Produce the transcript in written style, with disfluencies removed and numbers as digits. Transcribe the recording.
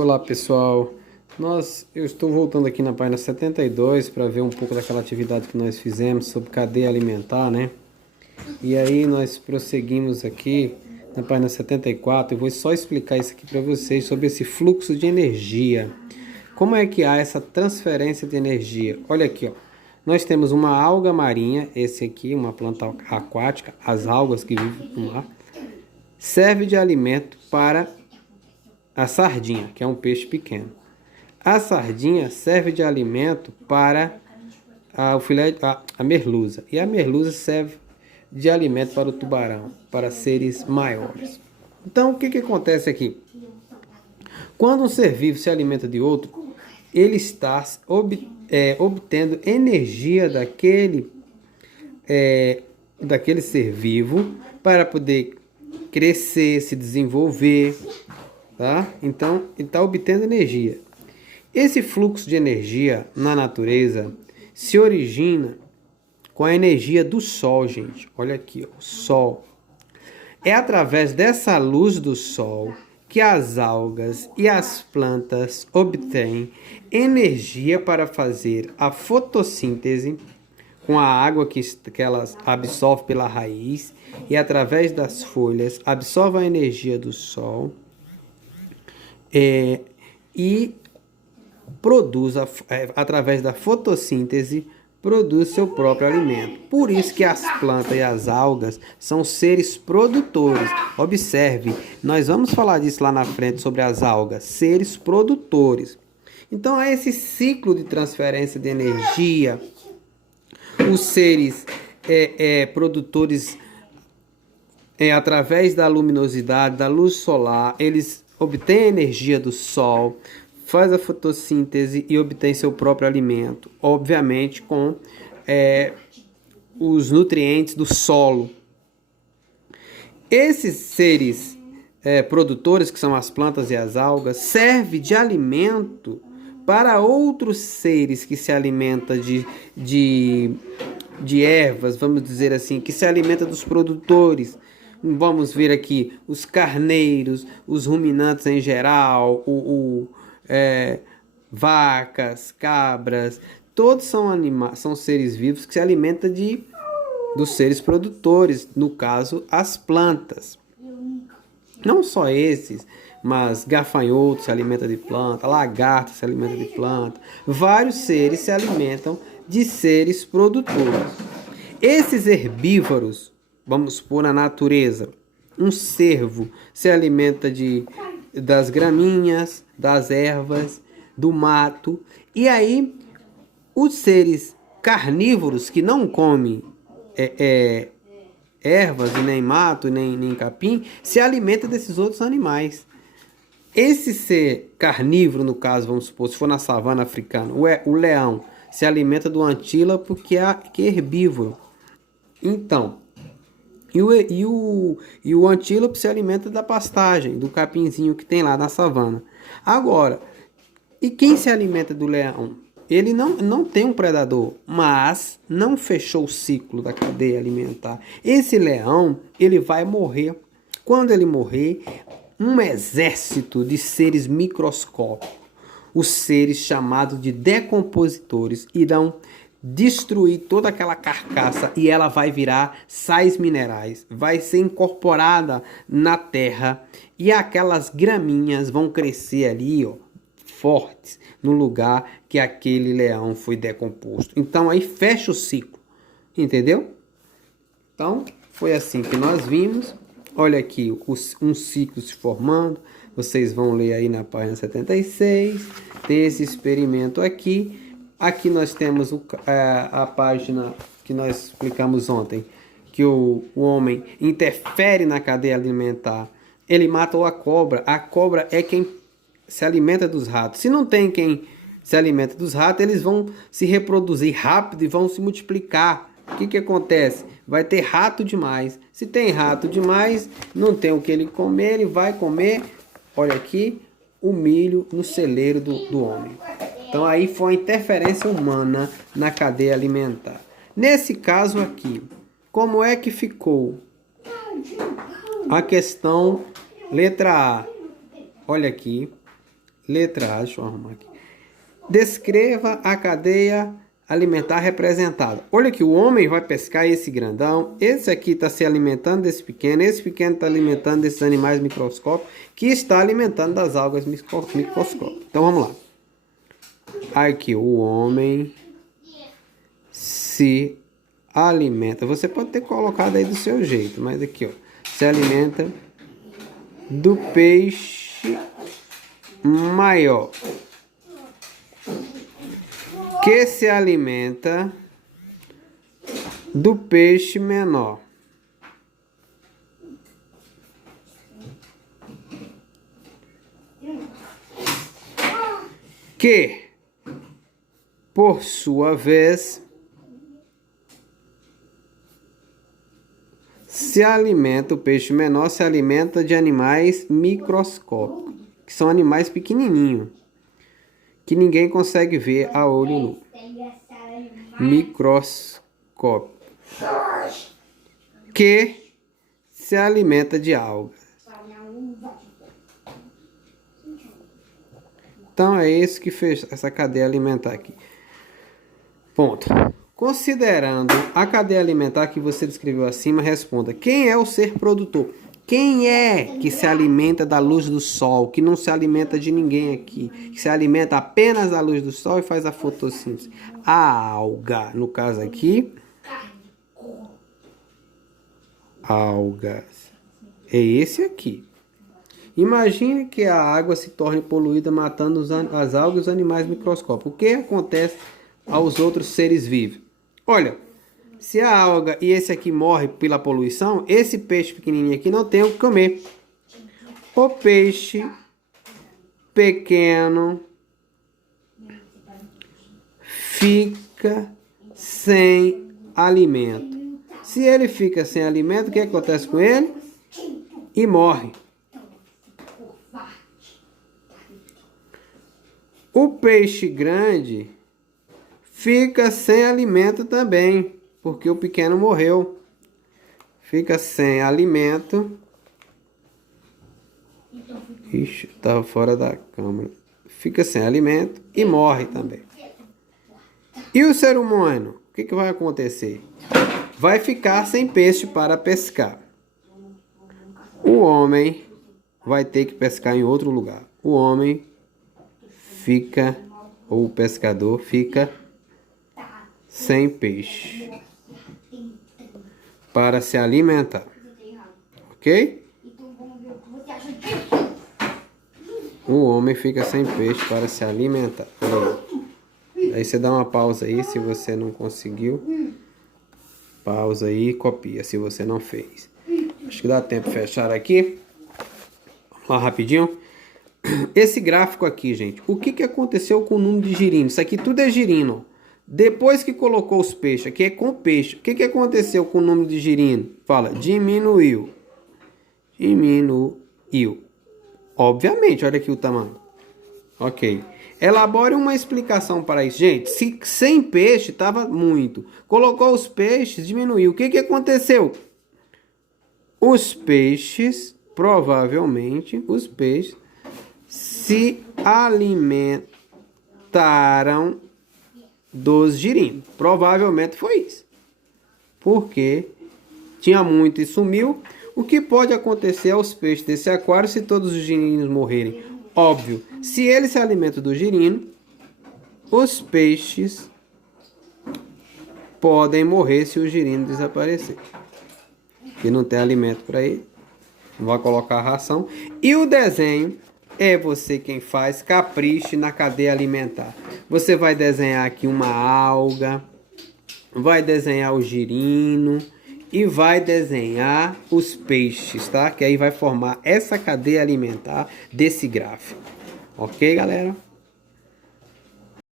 Olá pessoal, eu estou voltando aqui na página 72 para ver um pouco daquela atividade que nós fizemos sobre cadeia alimentar, né? E aí nós prosseguimos aqui na página 74. Eu vou só explicar isso aqui para vocês sobre esse fluxo de energia. Como é que há essa transferência de energia? Olha aqui, ó. Nós temos uma alga marinha, esse aqui, uma planta aquática, as algas que vivem no mar, serve de alimento para a sardinha, que é um peixe pequeno. A sardinha serve de alimento para a merluza. E a merluza serve de alimento para o tubarão, para seres maiores. Então, o que acontece aqui? Quando um ser vivo se alimenta de outro, ele está obtendo energia daquele ser vivo para poder crescer, se desenvolver, tá? Então, ele está obtendo energia. Esse fluxo de energia na natureza se origina com a energia do Sol, gente. Olha aqui, ó, o Sol. É através dessa luz do Sol que as algas e as plantas obtêm energia para fazer a fotossíntese com a água que elas absorvem pela raiz e através das folhas absorvem a energia do Sol e produz, através da fotossíntese, produz seu próprio alimento. Por isso que as plantas e as algas são seres produtores. Observe, nós vamos falar disso lá na frente sobre as algas, seres produtores. Então há esse ciclo de transferência de energia. Os seres produtores, através da luminosidade, da luz solar, eles obtêm a energia do Sol, faz a fotossíntese e obtém seu próprio alimento, obviamente com os nutrientes do solo. Esses seres produtores, que são as plantas e as algas, servem de alimento para outros seres que se alimentam de ervas, vamos dizer assim, que se alimentam dos produtores. Vamos ver aqui os carneiros, os ruminantes em geral, vacas, cabras, todos são seres vivos que se alimentam dos seres produtores, no caso as plantas. Não só esses, mas gafanhotos se alimentam de planta, lagarto se alimenta de planta, vários seres se alimentam de seres produtores. Esses herbívoros, vamos pôr na natureza, um cervo se alimenta das graminhas, das ervas, do mato. E aí, os seres carnívoros que não comem ervas, e nem mato, nem capim, se alimentam desses outros animais. Esse ser carnívoro, no caso, vamos supor, se for na savana africana, o leão se alimenta do antílope que é herbívoro. Então, e o antílope se alimenta da pastagem, do capinzinho que tem lá na savana. Agora, e quem se alimenta do leão? Ele não tem um predador, mas não fechou o ciclo da cadeia alimentar. Esse leão, ele vai morrer. Quando ele morrer, um exército de seres microscópicos, os seres chamados de decompositores, irão destruir toda aquela carcaça e ela vai virar sais minerais, vai ser incorporada na terra e aquelas graminhas vão crescer ali, ó, fortes, no lugar que aquele leão foi decomposto. Então aí fecha o ciclo, entendeu? Então foi assim que nós vimos. Olha aqui um ciclo se formando. Vocês vão ler aí na página 76. Tem esse experimento aqui. Aqui nós temos a página que nós explicamos ontem, que o homem interfere na cadeia alimentar. Ele matou a cobra. A cobra é quem se alimenta dos ratos. Se não tem quem se alimenta dos ratos, eles vão se reproduzir rápido e vão se multiplicar. O que acontece? Vai ter rato demais. Se tem rato demais, não tem o que ele comer, ele vai comer, olha aqui, o milho no celeiro do homem. Então aí foi a interferência humana na cadeia alimentar. Nesse caso aqui, como é que ficou a questão letra A? Olha aqui, Letra A, deixa eu arrumar aqui. Descreva a cadeia alimentar representada. Olha que o homem vai pescar esse grandão, esse aqui está se alimentando desse pequeno, esse pequeno está alimentando desses animais microscópicos, que está alimentando das algas microscópicas. Então vamos lá. Aqui o homem se alimenta. Você pode ter colocado aí do seu jeito, mas aqui ó, se alimenta do peixe maior, que se alimenta do peixe menor. Que, por sua vez, o peixe menor se alimenta de animais microscópicos, que são animais pequenininhos, que ninguém consegue ver a olho nu. Microscópico. Que se alimenta de algas. Então é isso que fez essa cadeia alimentar aqui. Ponto. Considerando a cadeia alimentar que você descreveu acima, responda: quem é o ser produtor? Quem é que se alimenta da luz do sol, que não se alimenta de ninguém aqui, que se alimenta apenas da luz do sol e faz a fotossíntese? A alga, no caso aqui, algas. É esse aqui. Imagine que a água se torne poluída, matando as algas e os animais microscópicos. O que acontece aos outros seres vivos? Olha, se a alga e esse aqui morre pela poluição, esse peixe pequenininho aqui não tem o que comer. O peixe pequeno fica sem alimento. Se ele fica sem alimento, o que acontece com ele? E morre. O peixe grande fica sem alimento também, porque o pequeno morreu. Fica sem alimento. Ixi, estava fora da câmera. Fica sem alimento e morre também. E o ser humano? O que vai acontecer? Vai ficar sem peixe para pescar. O homem vai ter que pescar em outro lugar. O homem fica, ou o pescador fica sem peixe para se alimentar. Ok? O homem fica sem peixe para se alimentar. Aí você dá uma pausa aí se você não conseguiu. Pausa aí e copia se você não fez. Acho que dá tempo de fechar aqui. Vamos lá rapidinho. Esse gráfico aqui, gente. O que aconteceu com o número de girinos? Isso aqui tudo é girino. Depois que colocou os peixes, aqui é com peixe. O que aconteceu com o número de girino? Fala, diminuiu. Diminuiu. Obviamente, olha aqui o tamanho. Ok. Elabore uma explicação para isso. Gente, se sem peixe estava muito. Colocou os peixes, diminuiu. O que aconteceu? Os peixes, provavelmente, os peixes se alimentaram dos girinos. Provavelmente foi isso. Porque tinha muito e sumiu. O que pode acontecer aos peixes desse aquário se todos os girinos morrerem? Óbvio, se ele se alimenta do girino, os peixes podem morrer se o girino desaparecer. Porque não tem alimento para ele. Não vai colocar ração. E o desenho é você quem faz. Capriche na cadeia alimentar. Você vai desenhar aqui uma alga, vai desenhar o girino e vai desenhar os peixes, tá? Que aí vai formar essa cadeia alimentar desse gráfico. Ok, galera?